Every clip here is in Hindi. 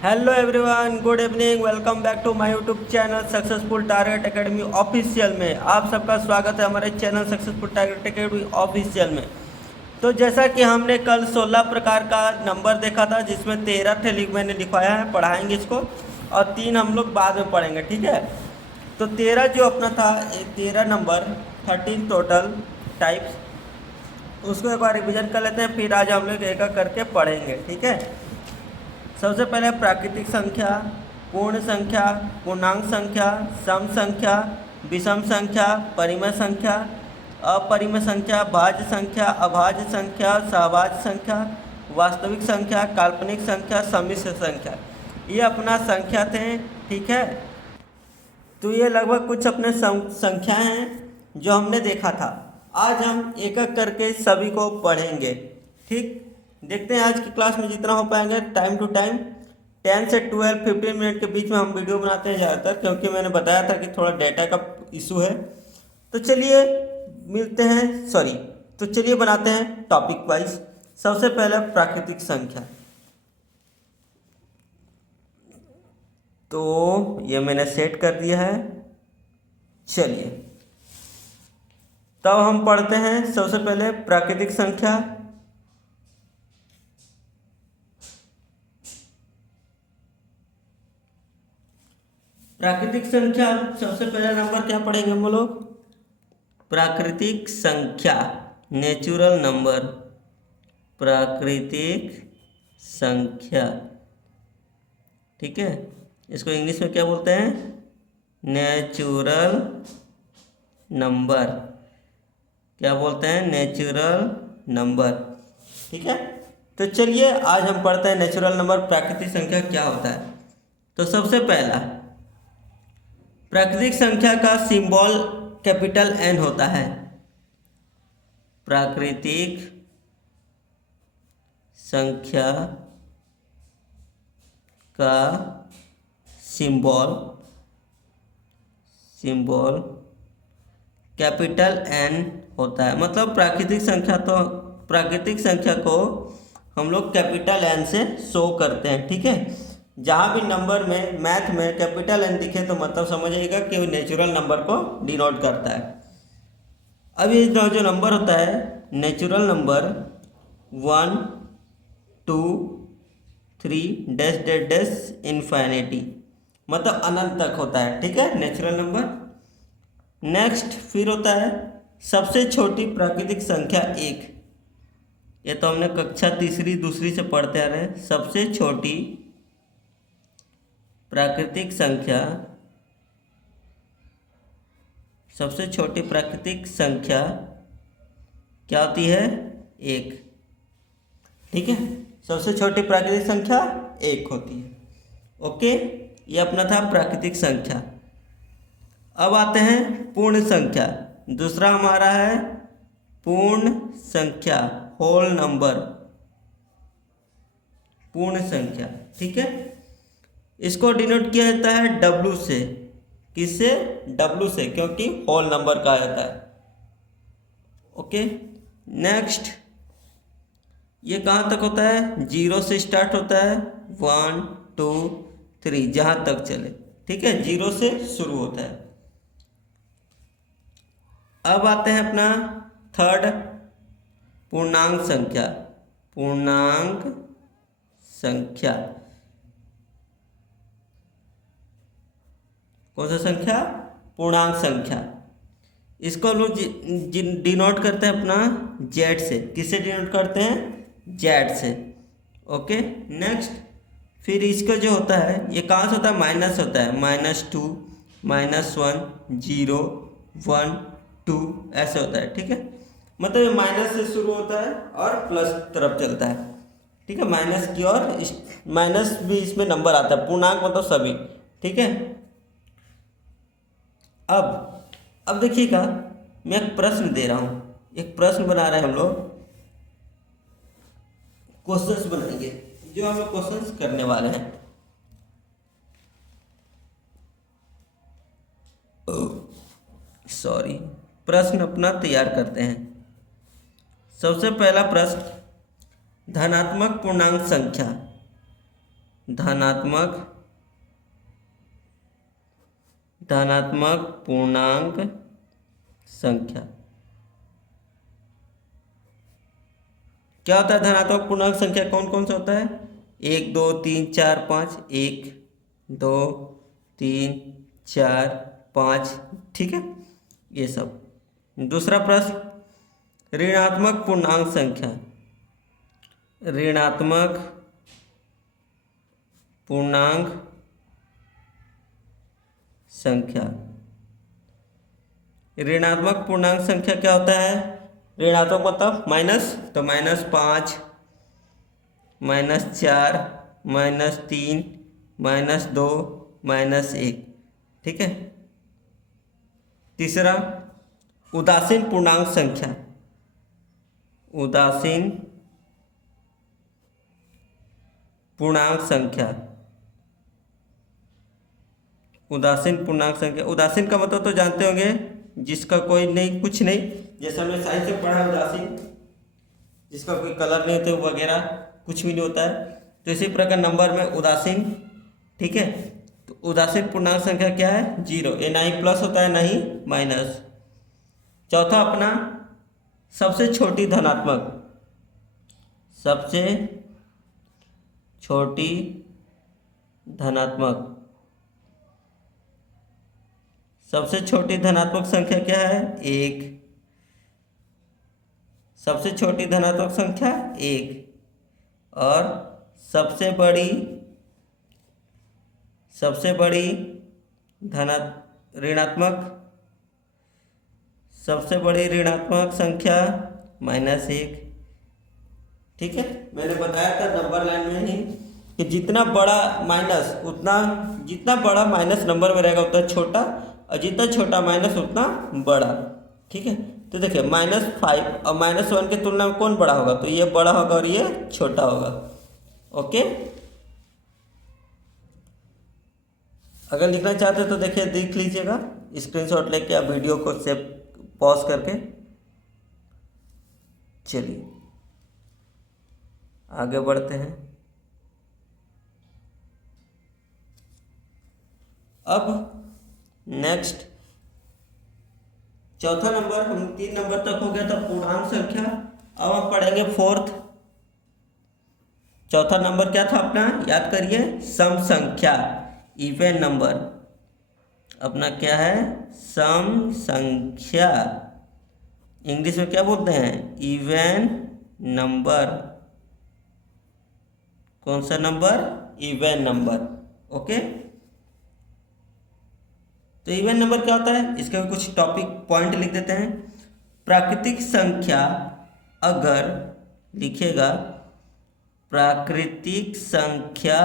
Hello everyone, good evening. Welcome back to my YouTube channel successful target academy official में। आप सबका स्वागत है हमारे channel successful target academy official में। तो जैसा कि हमने कल 16 प्रकार का नंबर देखा था, जिसमें 13 थे मैंने लिखवाया है, पढ़ाएंगे इसको, और 3 हम लोग बाद में पढ़ेंगे, ठीक है। तो 13 जो अपना था, 13 नंबर 13 टोटल टाइप्स, उसको एक बार रिविजन कर लेते हैं, फिर आज हम लोग एक एक करके पढ़ेंगे, ठीक है। सबसे पहले प्राकृतिक संख्या, पूर्ण संख्या, पूर्णांक संख्या, सम संख्या, विषम संख्या, परिमेय संख्या, अपरिमेय संख्या, भाज्य संख्या, अभाज्य संख्या, सहभाज्य संख्या, वास्तविक संख्या, काल्पनिक संख्या, सम्मिश्र संख्या। ये अपना संख्या थे, ठीक है। तो ये लगभग कुछ अपने संख्याएं हैं जो हमने देखा था। आज हम एक एक करके सभी को पढ़ेंगे, ठीक। देखते हैं आज की क्लास में जितना हो पाएंगे टाइम टू टाइम। 10 से 12 15 मिनट के बीच में हम वीडियो बनाते हैं ज़्यादातर, क्योंकि मैंने बताया था कि थोड़ा डेटा का इशू है। तो चलिए मिलते हैं, सॉरी, तो चलिए बनाते हैं टॉपिक वाइज। सबसे पहले प्राकृतिक संख्या। तो ये मैंने सेट कर दिया है। चलिए तब हम पढ़ते हैं सबसे पहले प्राकृतिक संख्या। प्राकृतिक संख्या सबसे पहला नंबर क्या पढ़ेंगे हम लोग? प्राकृतिक संख्या, नेचुरल नंबर, प्राकृतिक संख्या, ठीक है। इसको इंग्लिश में क्या बोलते हैं? Natural number. क्या बोलते हैं? नेचुरल नंबर, ठीक है। तो चलिए आज हम पढ़ते हैं नेचुरल नंबर, प्राकृतिक संख्या क्या होता है। तो सबसे पहला, प्राकृतिक संख्या का सिंबल कैपिटल एन होता है। प्राकृतिक संख्या का सिंबल कैपिटल एन होता है। मतलब प्राकृतिक संख्या को हम लोग कैपिटल एन से शो करते हैं, ठीक है। जहाँ भी नंबर में, मैथ में कैपिटल एन दिखे तो मतलब समझिएगा कि वो नेचुरल नंबर को डिनोट करता है। अब ये जो नंबर होता है natural number 1 2 3 dash dash dash infinity, मतलब अनंत तक होता है, ठीक है, नेचुरल नंबर। नेक्स्ट फिर होता है सबसे छोटी प्राकृतिक संख्या 1। ये तो हमने कक्षा तीसरी दूसरी से पढ़ते आ रहे हैं। सबसे छोटी प्राकृतिक संख्या क्या होती है? 1, ठीक है। सबसे छोटी प्राकृतिक संख्या 1 होती है, ओके। ये अपना था प्राकृतिक संख्या। अब आते हैं पूर्ण संख्या। दूसरा हमारा है पूर्ण संख्या, होल नंबर, पूर्ण संख्या, ठीक है। इसको डिनोट किया जाता है W से। किससे? W से, क्योंकि होल नंबर कहा जाता है, ओके। नेक्स्ट, ये कहाँ तक होता है? 0 से स्टार्ट होता है, 1 2 3 जहाँ तक चले, ठीक है, 0 से शुरू होता है। अब आते हैं अपना थर्ड, पूर्णांक संख्या। कौन सा संख्या? पूर्णांक संख्या। इसको हम लोग डिनोट करते हैं अपना जेड से। किससे डिनोट करते हैं? जेड से, ओके। नेक्स्ट, फिर इसका जो होता है, ये कहाँ से होता है? माइनस होता है, -2 -1 0 1 2 ऐसे होता है, ठीक है। मतलब ये माइनस से शुरू होता है और प्लस तरफ चलता है, ठीक है। माइनस की और माइनस भी इसमें नंबर आता है। पूर्णांक मतलब सभी, ठीक है। अब देखिएगा, मैं एक प्रश्न दे रहा हूँ, एक प्रश्न बना रहे हैं हम लोग, क्वेश्चंस बनाएंगे, जो हम लोग क्वेश्चंस करने वाले हैं। सॉरी, प्रश्न अपना तैयार करते हैं। सबसे पहला प्रश्न, धनात्मक पूर्णांक संख्या धनात्मक पूर्णांक संख्या। क्या होता है धनात्मक पूर्णांक संख्या? कौन कौन सा होता है? 1 2 3 4 5, 1 2 3 4 5, ठीक है, ये सब। दूसरा प्रश्न, ऋणात्मक पूर्णांक संख्या। ऋणात्मक पूर्णांक संख्या। ऋणात्मक पूर्णांक संख्या क्या होता है? ऋणात्मक मतलब माइनस, तो -5, -4, -3, -2, -1, ठीक है। तीसरा, उदासीन पूर्णांक संख्या। उदासीन पूर्णांक संख्या। उदासीन पूर्णांक संख्या। उदासीन का मतलब तो जानते होंगे, जिसका कोई नहीं, कुछ नहीं, जैसे हमने साइंस में पढ़ा है उदासीन, जिसका कोई कलर नहीं होता वगैरह, कुछ भी नहीं होता है। तो इसी प्रकार नंबर में उदासीन, ठीक है। तो उदासीन पूर्णांक संख्या क्या है? 0। ये ना ही प्लस होता है ना ही माइनस। चौथा अपना सबसे छोटी धनात्मक। सबसे छोटी धनात्मक। सबसे छोटी धनात्मक संख्या क्या है? 1। सबसे छोटी धनात्मक संख्या 1। और सबसे बड़ी ऋणात्मक संख्या -1, ठीक है। मैंने बताया था नंबर लाइन में ही कि जितना बड़ा माइनस नंबर में रहेगा उतना छोटा, और जितना छोटा माइनस उतना बड़ा, ठीक है। तो देखिए -5 और -1 की तुलना में कौन बड़ा होगा? तो ये बड़ा होगा और ये छोटा होगा। ओके, अगर लिखना चाहते हो तो देखिए देख लीजिएगा, स्क्रीनशॉट लेके आप वीडियो को सेव पॉज करके। चलिए आगे बढ़ते हैं। अब नेक्स्ट चौथा नंबर, हम 3 नंबर तक हो गया था पूर्णांक संख्या। अब हम पढ़ेंगे फोर्थ। चौथा नंबर क्या था अपना? याद करिए, सम संख्या, इवन नंबर। अपना क्या है? सम संख्या। इंग्लिश में क्या बोलते हैं? Even number. कौन सा नंबर? Even number. ओके, तो इवन नंबर क्या होता है? इसके भी कुछ टॉपिक पॉइंट लिख देते हैं। प्राकृतिक संख्या अगर, लिखिएगा, प्राकृतिक संख्या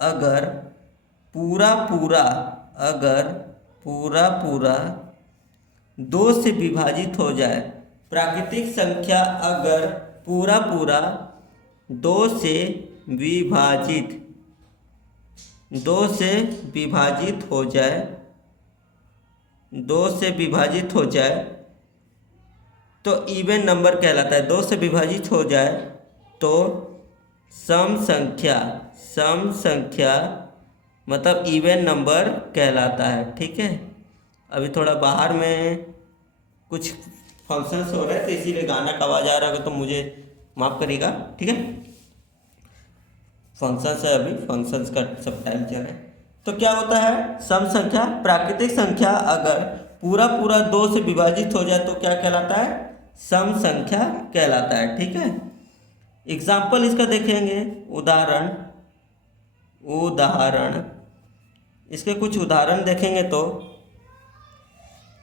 अगर पूरा पूरा 2 से विभाजित हो जाए। प्राकृतिक संख्या अगर पूरा 2 से विभाजित हो जाए तो इवन नंबर कहलाता है। 2 से विभाजित हो जाए तो सम संख्या मतलब इवन नंबर कहलाता है, ठीक है। अभी थोड़ा बाहर में कुछ फंक्शंस हो रहे हैं तो इसीलिए गाना का आवाज़ आ रहा होगा, तो मुझे माफ़ करिएगा, ठीक है। फंक्शंस है, अभी फंक्शंस का सब टाइम चल रहा है। तो क्या होता है? सम संख्या, प्राकृतिक संख्या अगर पूरा 2 से विभाजित हो जाए तो क्या कहलाता है? सम संख्या कहलाता है, ठीक है। एग्जाम्पल इसका देखेंगे, उदाहरण इसके कुछ उदाहरण देखेंगे तो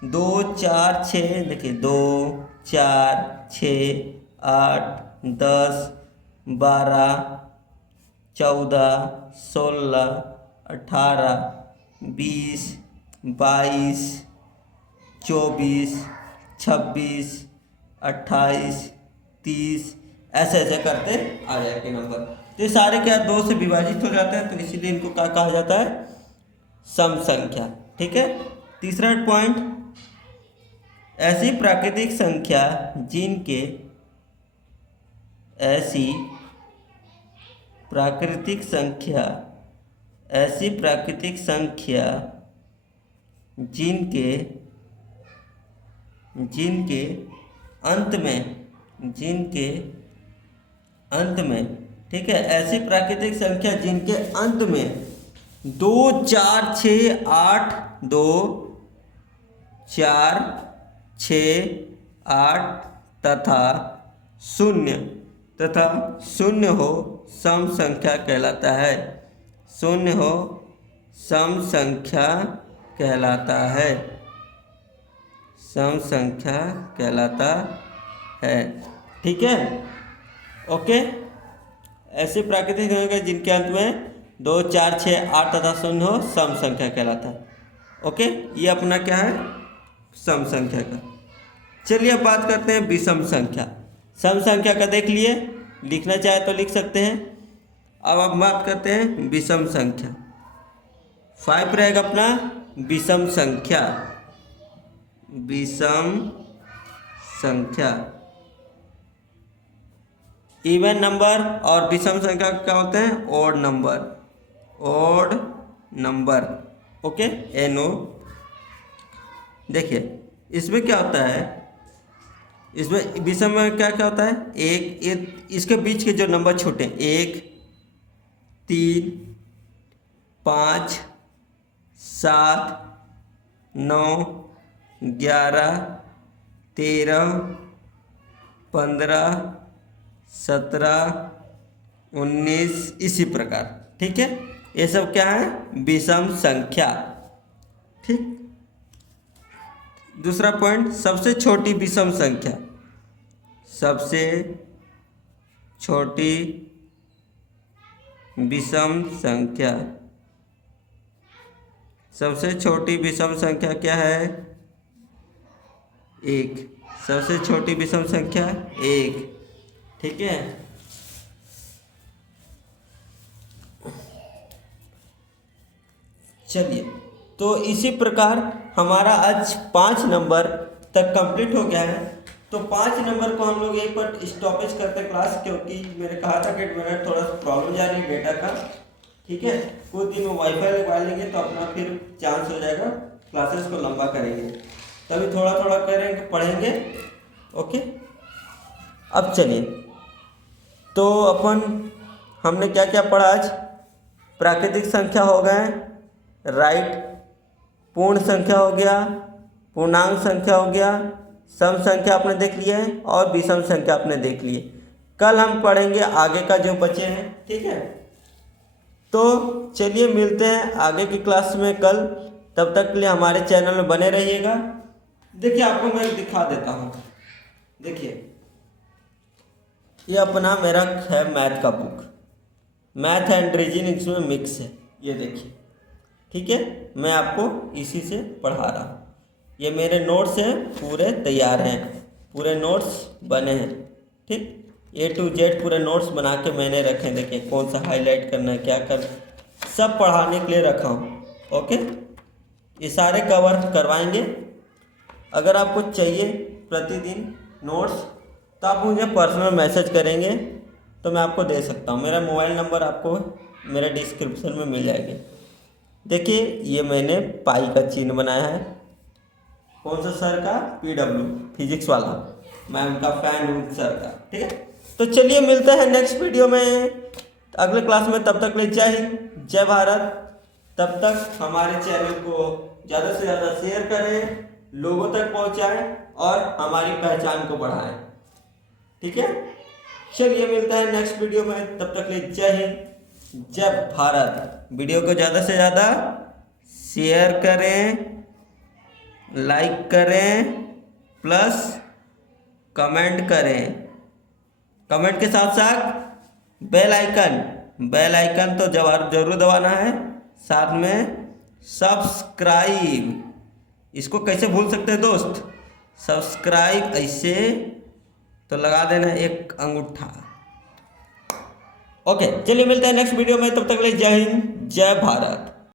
2 4 6, देखिए 2 4 6 8 10 12 14 16 18 20 22 24 26 28 30, ऐसे करते आ जाएंगे नंबर। तो ये सारे क्या 2 से विभाजित हो जाते हैं, तो इसीलिए इनको क्या कहा जाता है? सम संख्या, ठीक है। तीसरा पॉइंट, ऐसी प्राकृतिक संख्या जिनके ऐसी प्राकृतिक संख्या जिनके अंत में ठीक है, ऐसी प्राकृतिक संख्या जिनके अंत में 2 4 6 8 2 4 6 8 तथा शून्य हो सम संख्या कहलाता है। शून्य हो सम संख्या कहलाता है। सम संख्या कहलाता है। ठीक है, ओके। ऐसी प्राकृतिक संख्या जिनके अंत में 2 4 6 8 तथा शून्य हो सम संख्या कहलाता है। ओके, ये अपना क्या है, सम संख्या का। चलिए अब बात करते हैं विषम संख्या। सम संख्या का देख लिए, लिखना चाहे तो लिख सकते हैं। अब हम बात करते हैं विषम संख्या। 5 रहेगा अपना विषम संख्या। इवन नंबर और विषम संख्या क्या होते हैं, ओड नंबर। Okay, NO। देखिए इसमें क्या होता है, इसमें विषम में क्या क्या होता है, एक इसके बीच के जो नंबर छोटे 1 3 5 7 9 11 13 15 17 19 इसी प्रकार। ठीक है, ये सब क्या है, विषम संख्या। ठीक, दूसरा पॉइंट, सबसे छोटी विषम संख्या। सबसे छोटी विषम संख्या क्या है, 1। सबसे छोटी विषम संख्या 1। ठीक है, चलिए तो इसी प्रकार हमारा आज 5 नंबर तक कंप्लीट हो गया है। तो 5 नंबर को हम लोग यहीं पर स्टॉपेज करते हैं क्लास, क्योंकि मैंने कहा था कि मेरा थोड़ा सा प्रॉब्लम जा रही है डेटा का। ठीक है, कुछ दिन में वाईफाई लगवा लेंगे तो अपना फिर चांस हो जाएगा, क्लासेस को लंबा करेंगे, तभी थोड़ा थोड़ा करेंगे, पढ़ेंगे। ओके, अब चलिए तो हमने क्या क्या पढ़ा आज। प्राकृतिक संख्या हो गए, राइट। पूर्ण संख्या हो गया, पूर्णांक संख्या हो गया, सम संख्या आपने देख लिया है और विषम संख्या आपने देख ली है। कल हम पढ़ेंगे आगे का जो बचे हैं। ठीक है, तो चलिए मिलते हैं आगे की क्लास में कल। तब तक के लिए हमारे चैनल में बने रहिएगा। देखिए आपको मैं दिखा देता हूँ। देखिए ये अपना मेरा है मैथ का बुक, मैथ एंड रीजनिंग इसमें मिक्स है, ये देखिए। ठीक है, मैं आपको इसी से पढ़ा रहा हूँ। ये मेरे नोट्स हैं, पूरे तैयार हैं, पूरे नोट्स बने हैं। ठीक, A to Z पूरे नोट्स बना के मैंने रखे हैं। देखिए कौन सा हाईलाइट करना है, क्या करना, सब पढ़ाने के लिए रखा हूँ। ओके, ये सारे कवर करवाएंगे। अगर आपको चाहिए प्रतिदिन नोट्स तो आप मुझे पर्सनल मैसेज करेंगे तो मैं आपको दे सकता हूँ। मेरा मोबाइल नंबर आपको मेरे डिस्क्रिप्शन में मिल जाएगी। देखिए ये मैंने पाई का चिन्ह बनाया है। कौन सा सर का, PW फिजिक्स वाला, मैं उनका फैन हूँ सर का। ठीक है, तो चलिए मिलते हैं नेक्स्ट वीडियो में, अगले क्लास में। तब तक ले जय हिंद, जय भारत। तब तक हमारे चैनल को ज़्यादा से ज़्यादा शेयर करें, लोगों तक पहुँचाएं और हमारी पहचान को बढ़ाएं। ठीक है, चलिए मिलता है नेक्स्ट वीडियो में। तब तक ले जय हिंद, जय भारत। वीडियो को ज़्यादा से ज़्यादा शेयर करें, लाइक करें, प्लस कमेंट करें। कमेंट के साथ साथ बेल आइकन तो जरूर दबाना है। साथ में सब्सक्राइब, इसको कैसे भूल सकते हैं दोस्त, सब्सक्राइब ऐसे तो लगा देना एक अंगूठा। ओके, चलिए मिलते हैं नेक्स्ट वीडियो में। तब तक के लिए जय हिंद, जय भारत।